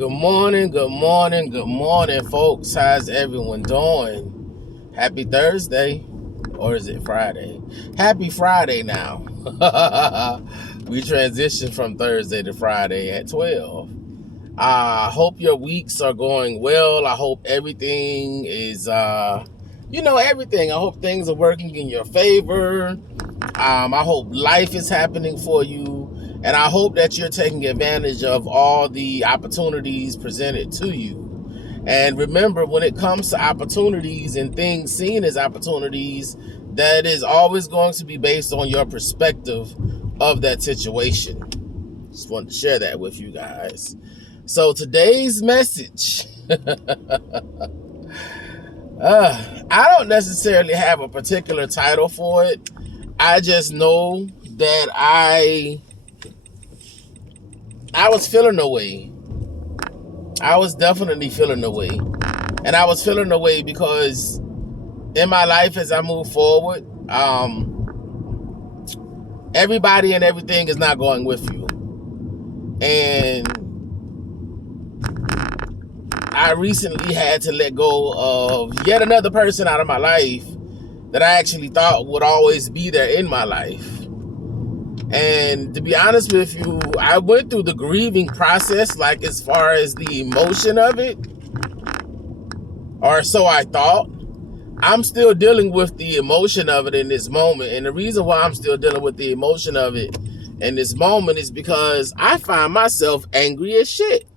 Good morning, good morning, good morning, folks. How's everyone doing? Happy Thursday, or is it Friday? Happy Friday now. We transitioned from Thursday to Friday at 12. I hope your weeks are going well. I hope everything is, everything. I hope things are working in your favor. I hope life is happening for you. And I hope that you're taking advantage of all the opportunities presented to you. And remember, when it comes to opportunities and things seen as opportunities, that is always going to be based on your perspective of that situation. Just wanted to share that with you guys. So today's message, I don't necessarily have a particular title for it. I just know that I was feeling the way. I was definitely feeling the way. And I was feeling the way because in my life as I move forward, everybody and everything is not going with you. And I recently had to let go of yet another person out of my life that I actually thought would always be there in my life. And to be honest with you, I went through the grieving process, like as far as the emotion of it, or so I thought. I'm still dealing with the emotion of it in this moment. And the reason why I'm still dealing with the emotion of it in this moment is because I find myself angry as shit.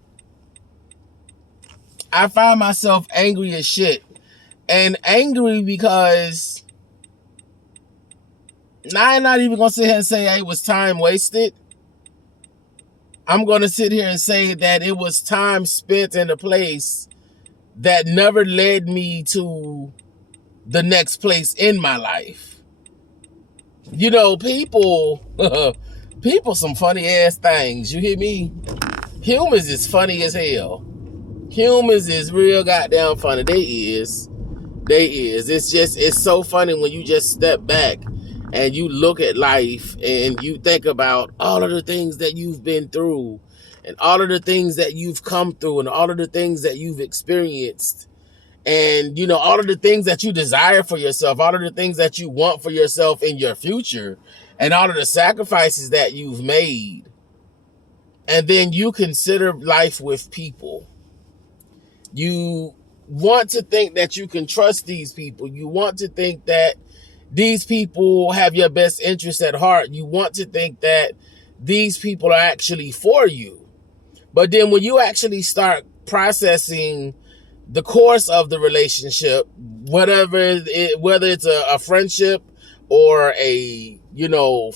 I find myself angry as shit. And angry because I'm not even going to sit here and say it was time wasted. I'm going to sit here and say that it was time spent in a place that never led me to the next place in my life. You know, people some funny ass things. You hear me? Humans is funny as hell. Humans is real goddamn funny. They is. It's so funny when you just step back and you look at life and you think about all of the things that you've been through and all of the things that you've come through and all of the things that you've experienced and, you know, all of the things that you desire for yourself, all of the things that you want for yourself in your future and all of the sacrifices that you've made. And then you consider life with people. You want to think that you can trust these people. You want to think that these people have your best interest at heart. You want to think that these people are actually for you. But then when you actually start processing the course of the relationship, whether it's a friendship or a,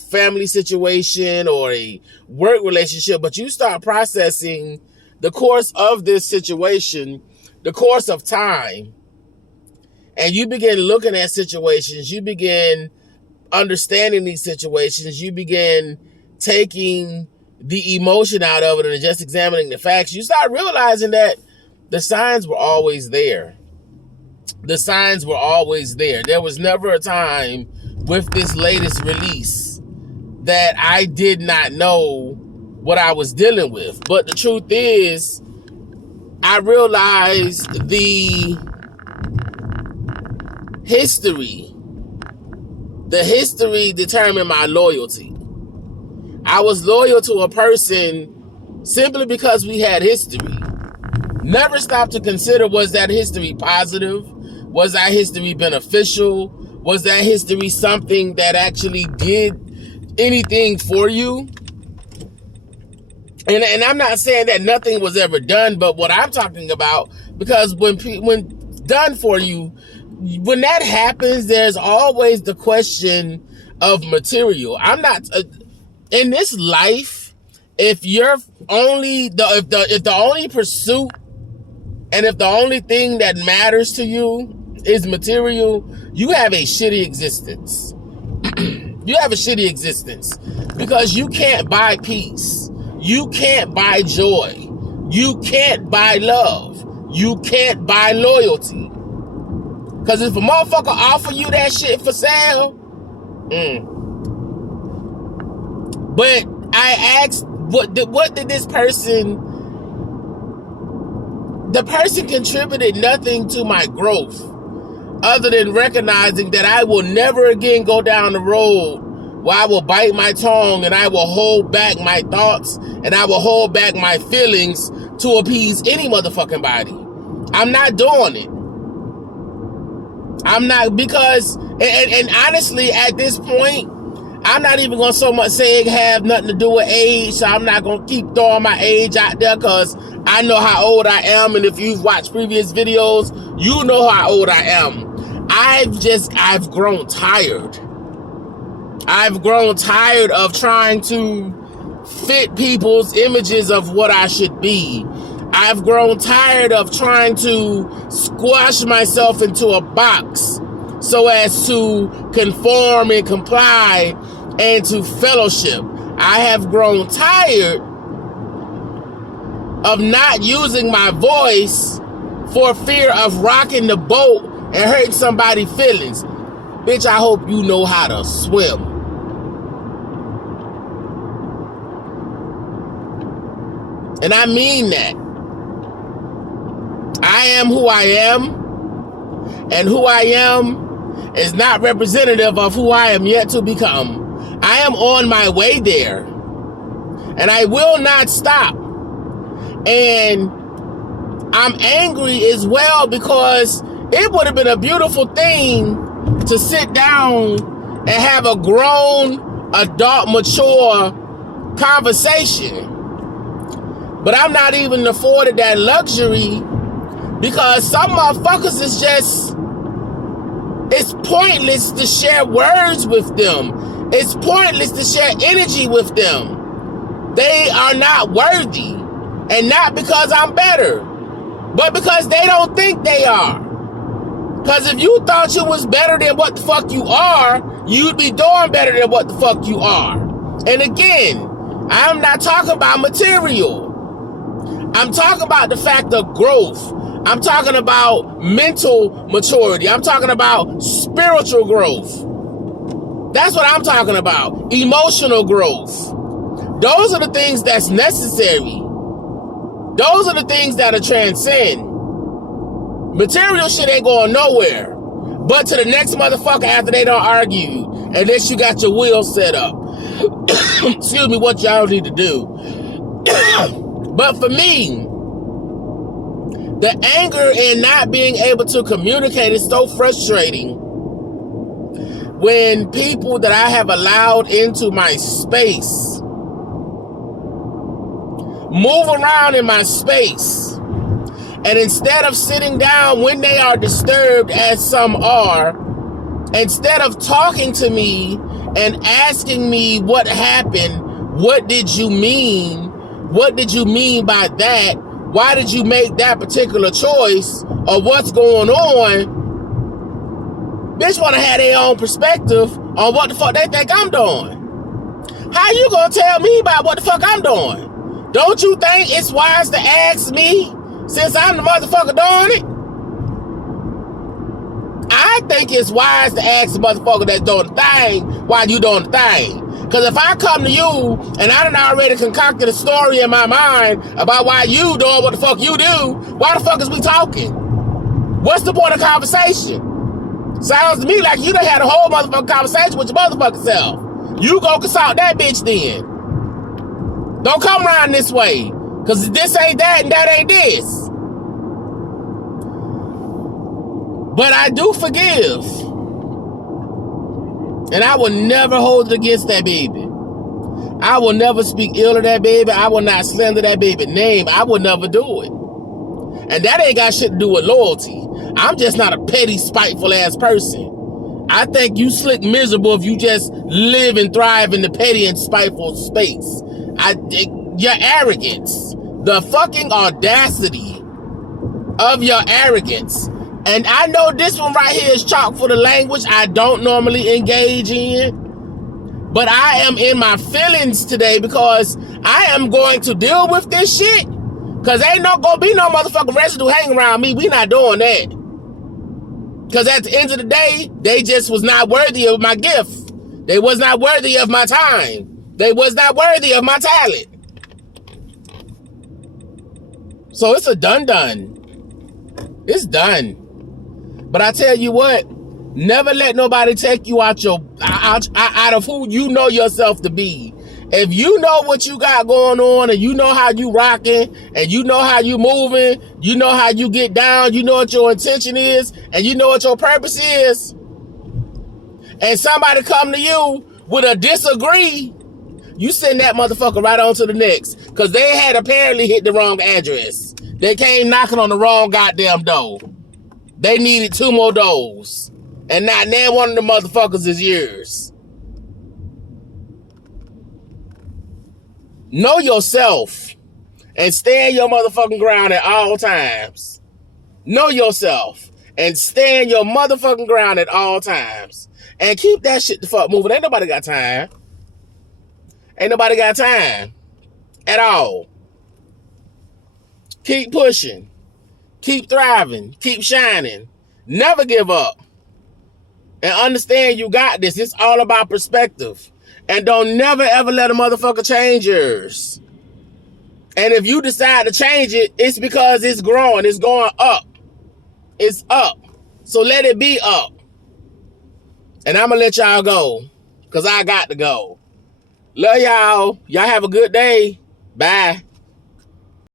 family situation or a work relationship, but you start processing the course of this situation, the course of time, and you begin looking at situations, you begin understanding these situations, you begin taking the emotion out of it and just examining the facts, you start realizing that the signs were always there. The signs were always there. There was never a time with this latest release that I did not know what I was dealing with. But the truth is, I realized the history determined my loyalty. I was loyal to a person simply because we had history. Never stopped to consider, was that history positive? Was that history beneficial? Was that history something that actually did anything for you? And I'm not saying that nothing was ever done, but what I'm talking about, because when done for you, when that happens, there's always the question of material. I'm not in this life. If you're only if the only pursuit and if the only thing that matters to you is material, you have a shitty existence. You have a shitty existence because you can't buy peace. You can't buy joy. You can't buy love. You can't buy loyalty. Because if a motherfucker offer you that shit for sale, But I asked, what did this person the person contributed nothing to my growth other than recognizing that I will never again go down the road where I will bite my tongue and I will hold back my thoughts and I will hold back my feelings to appease any motherfucking body. I'm not doing it. I'm not, because, and honestly, at this point, I'm not even going to so much say it have nothing to do with age, so I'm not going to keep throwing my age out there, because I know how old I am, and if you've watched previous videos, you know how old I am. I've grown tired. I've grown tired of trying to fit people's images of what I should be. I've grown tired of trying to squash myself into a box so as to conform and comply and to fellowship. I have grown tired of not using my voice for fear of rocking the boat and hurting somebody's feelings. Bitch, I hope you know how to swim. And I mean that. I am who I am, and who I am is not representative of who I am yet to become. I am on my way there, and I will not stop. And I'm angry as well, because it would have been a beautiful thing to sit down and have a grown, adult, mature conversation. But I'm not even afforded that luxury, because some motherfuckers is just, it's pointless to share words with them. It's pointless to share energy with them. They are not worthy. And not because I'm better, but because they don't think they are. Because if you thought you was better than what the fuck you are, you'd be doing better than what the fuck you are. And again, I'm not talking about material. I'm talking about the fact of growth. I'm talking about mental maturity. I'm talking about spiritual growth. That's what I'm talking about. Emotional growth. Those are the things that's necessary. Those are the things that'll transcend. Material shit ain't going nowhere. But to the next motherfucker after they don't argue, unless you got your wheels set up. Excuse me, what y'all need to do. But for me, the anger in not being able to communicate is so frustrating when people that I have allowed into my space move around in my space, and instead of sitting down when they are disturbed, as some are, instead of talking to me and asking me what happened, what did you mean? What did you mean by that? Why did you make that particular choice? Or what's going on? Bitch wanna have their own perspective on what the fuck they think I'm doing. How you gonna tell me about what the fuck I'm doing? Don't you think it's wise to ask me, since I'm the motherfucker doing it? I think it's wise to ask the motherfucker that's doing the thing while you doing the thing. Because if I come to you and I done already concocted a story in my mind about why you doing what the fuck you do, why the fuck is we talking? What's the point of conversation? Sounds to me like you done had a whole motherfucking conversation with your motherfucking self. You go consult that bitch then. Don't come around this way. Because this ain't that and that ain't this. But I do forgive. And I will never hold it against that baby. I will never speak ill of that baby. I will not slander that baby's name. I will never do it. And that ain't got shit to do with loyalty. I'm just not a petty, spiteful ass person. I think you slick miserable if you just live and thrive in the petty and spiteful space. Your arrogance, the fucking audacity of your arrogance. And I know this one right here is chock full of language I don't normally engage in. But I am in my feelings today because I am going to deal with this shit. Because ain't gonna be no motherfucking residue hanging around me. We not doing that. Because at the end of the day, they just was not worthy of my gift. They was not worthy of my time. They was not worthy of my talent. So it's a done. It's done. But I tell you what, never let nobody take you out of who you know yourself to be. If you know what you got going on and you know how you rocking and you know how you moving, you know how you get down, you know what your intention is and you know what your purpose is, and somebody come to you with a disagree, you send that motherfucker right on to the next, because they had apparently hit the wrong address. They came knocking on the wrong goddamn door. They needed 2 more doors. And not now one of the motherfuckers is yours. Know yourself and stand your motherfucking ground at all times. Know yourself and stand your motherfucking ground at all times. And keep that shit the fuck moving. Ain't nobody got time. Ain't nobody got time at all. Keep pushing. Keep thriving. Keep shining. Never give up. And understand you got this. It's all about perspective. And don't never ever let a motherfucker change yours. And if you decide to change it, it's because it's growing. It's going up. It's up. So let it be up. And I'm going to let y'all go, because I got to go. Love y'all. Y'all have a good day. Bye.